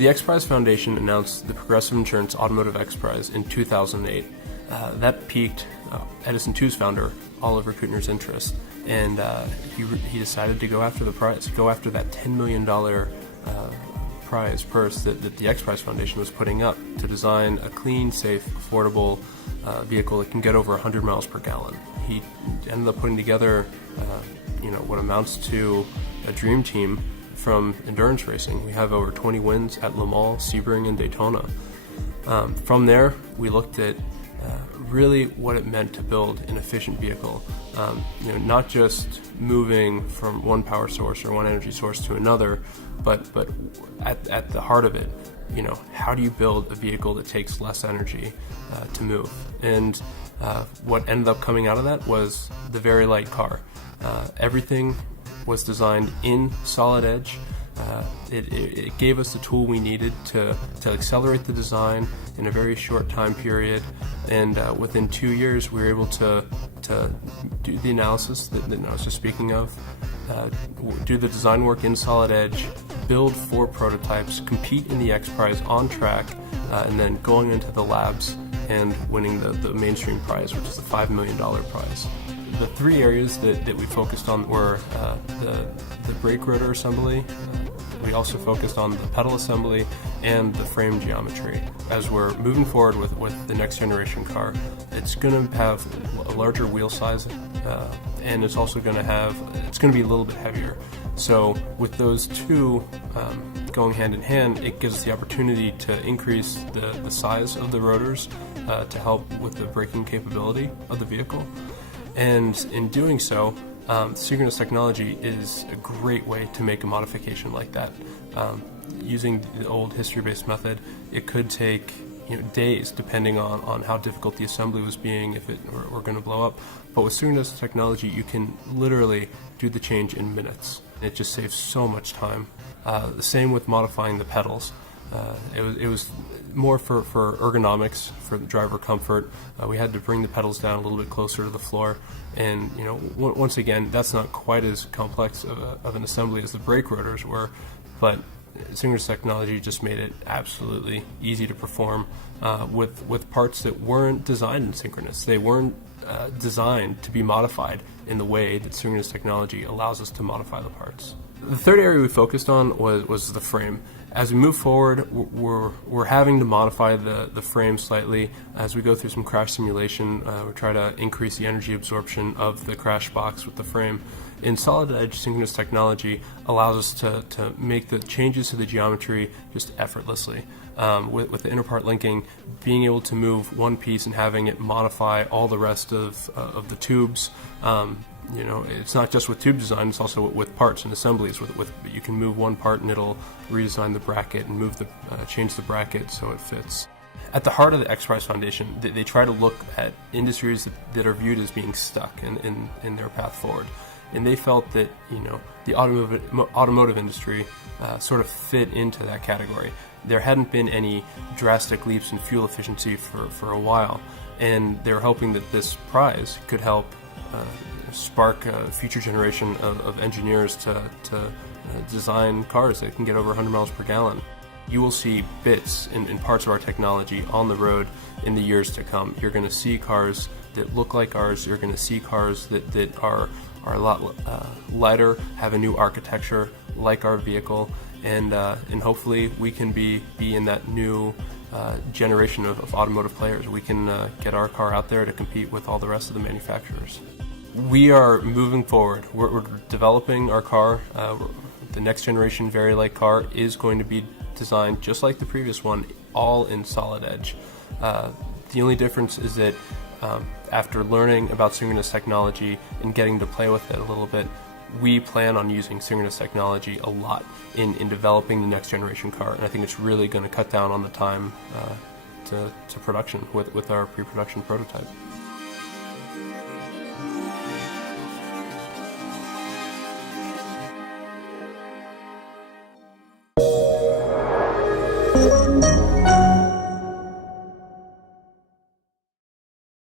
The X Prize Foundation announced the Progressive Insurance Automotive X Prize in 2008. That piqued Edison2's founder, Oliver Kuttner's interest, and he decided to go after the prize, go after that $10 million prize purse that the X Prize Foundation was putting up to design a clean, safe, affordable vehicle that can get over 100 miles per gallon. He ended up putting together what amounts to a dream team from endurance racing. We have over 20 wins at Le Mans, Sebring, and Daytona. From there, we looked at really what it meant to build an efficient vehicle. Not just moving from one power source or one energy source to another, but at the heart of it, how do you build a vehicle that takes less energy to move? And what ended up coming out of that was the very light car. Everything was designed in solid edge. It gave us the tool we needed to accelerate the design in a very short time period, and within 2 years we were able to do the analysis that I was just speaking of, do the design work in solid edge, build 4 prototypes, compete in the X Prize on track, and then going into the labs and winning the mainstream prize, which is the $5 million prize. The 3 areas that we focused on were the brake rotor assembly. We also focused on the pedal assembly and the frame geometry. As we're moving forward with the next generation car, it's going to have a larger wheel size, and it's also going to be a little bit heavier. So with those two going hand in hand, it gives us the opportunity to increase the size of the rotors to help with the braking capability of the vehicle. And in doing so, synchronous technology is a great way to make a modification like that. Using the old history-based method, it could take days, depending on how difficult the assembly was being, if it were going to blow up. But with synchronous technology, you can literally do the change in minutes. It just saves so much time. The same with modifying the pedals. It was more for ergonomics, for the driver comfort. We had to bring the pedals down a little bit closer to the floor, and once again, that's not quite as complex of an assembly as the brake rotors were, but synchronous technology just made it absolutely easy to perform with parts that weren't designed in synchronous. They weren't designed to be modified in the way that synchronous technology allows us to modify the parts. The third area we focused on was the frame. As we move forward, we're having to modify the frame slightly. As we go through some crash simulation, we try to increase the energy absorption of the crash box with the frame. In solid edge, synchronous technology allows us to make the changes to the geometry just effortlessly. With the inner part linking, being able to move one piece and having it modify all the rest of the tubes. It's not just with tube design, it's also with parts and assemblies. You can move one part and it'll redesign the bracket and change the bracket so it fits. At the heart of the X Prize Foundation, they try to look at industries that are viewed as being stuck in their path forward. And they felt that the automotive industry sort of fit into that category. There hadn't been any drastic leaps in fuel efficiency for a while, and they were hoping that this prize could help spark a future generation of engineers to design cars that can get over 100 miles per gallon. You will see bits in parts of our technology on the road in the years to come. You're going to see cars that look like ours. You're going to see cars that are a lot lighter, have a new architecture like our vehicle, and hopefully we can be in that new generation of automotive players. We can get our car out there to compete with all the rest of the manufacturers. We are moving forward. We're developing our car. The next generation very light car is going to be designed just like the previous one, all in solid edge. The only difference is that after learning about synchronous technology and getting to play with it a little bit, we plan on using synchronous technology a lot in developing the next generation car, and I think it's really going to cut down on the time to production with our pre-production prototype.